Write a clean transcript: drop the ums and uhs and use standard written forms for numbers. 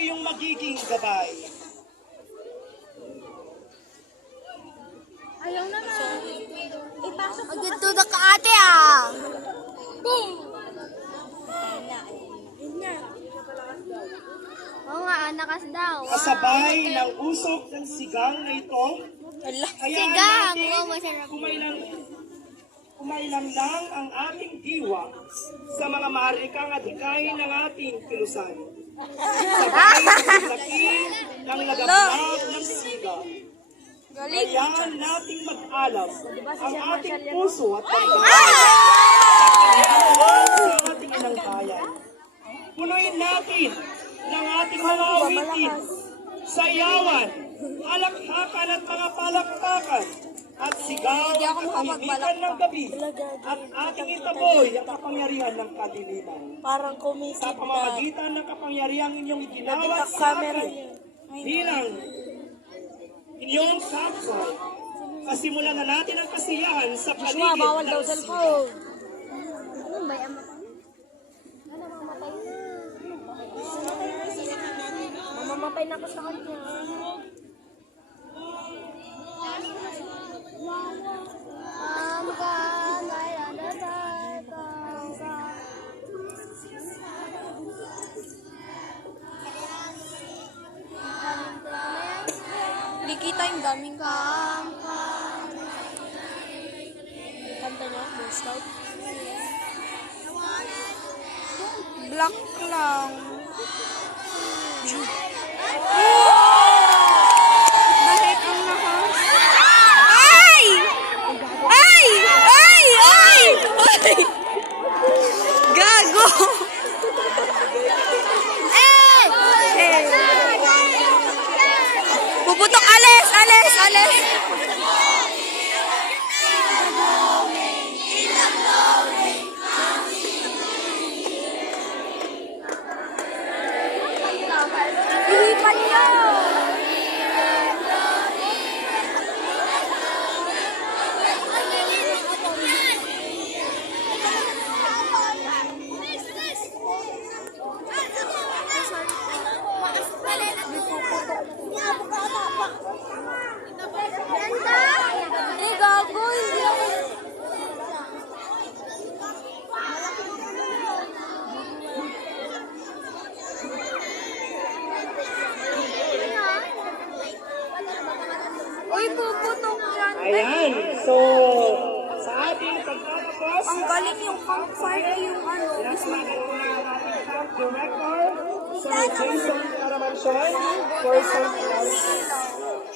iyong magiging gabay. Ayaw naman. Ipasok mo kasi. Maganda ka ate ah. Oo nga, nakas daw. Kasabay ng usok ng sigang na ito, hayaan Sigang! natin Oo, masarap. kumailang lang ang ating diwa sa mga marikang adhikain ng ating kilusan. Sabay sa laki ng nagablab ng siga. Hayaan nating mag-alab ang ating puso at pagbabago sa ating inang bayan. Punuin natin ng ating mga awitin, sayawan, alakhakan at mga palakpakan, at sigaw ang kahimikan ng gabi, at ating itaboy ang kapangyarihan ng kadiliman. Parang kumikip Sa pamamagitan ng kapangyarihang inyong iginawat sa akin, bilang inyong saksay, kasimulan na natin ang kasiyahan sa paligid bawal daw ng cellphone. Ano ba yung Mamamatay na ako sa kanya. Hindi kita yung daming kanta niya, Boy Scout. Black lang. Bakit ang lakas? Ay! Ay! Ay! Ay! Ay! Gago! Eh! Puputok! Alis! Alis! Alis! Ihipan niyo! Eh, gago, hindi ako. Uy, puputok yan. Ayan, so sa ating pagtatapos, Ang galing yung campfire yung ano. sinasabi ko na ang ating camp director, Sir Jason Caramancion, for some announcements.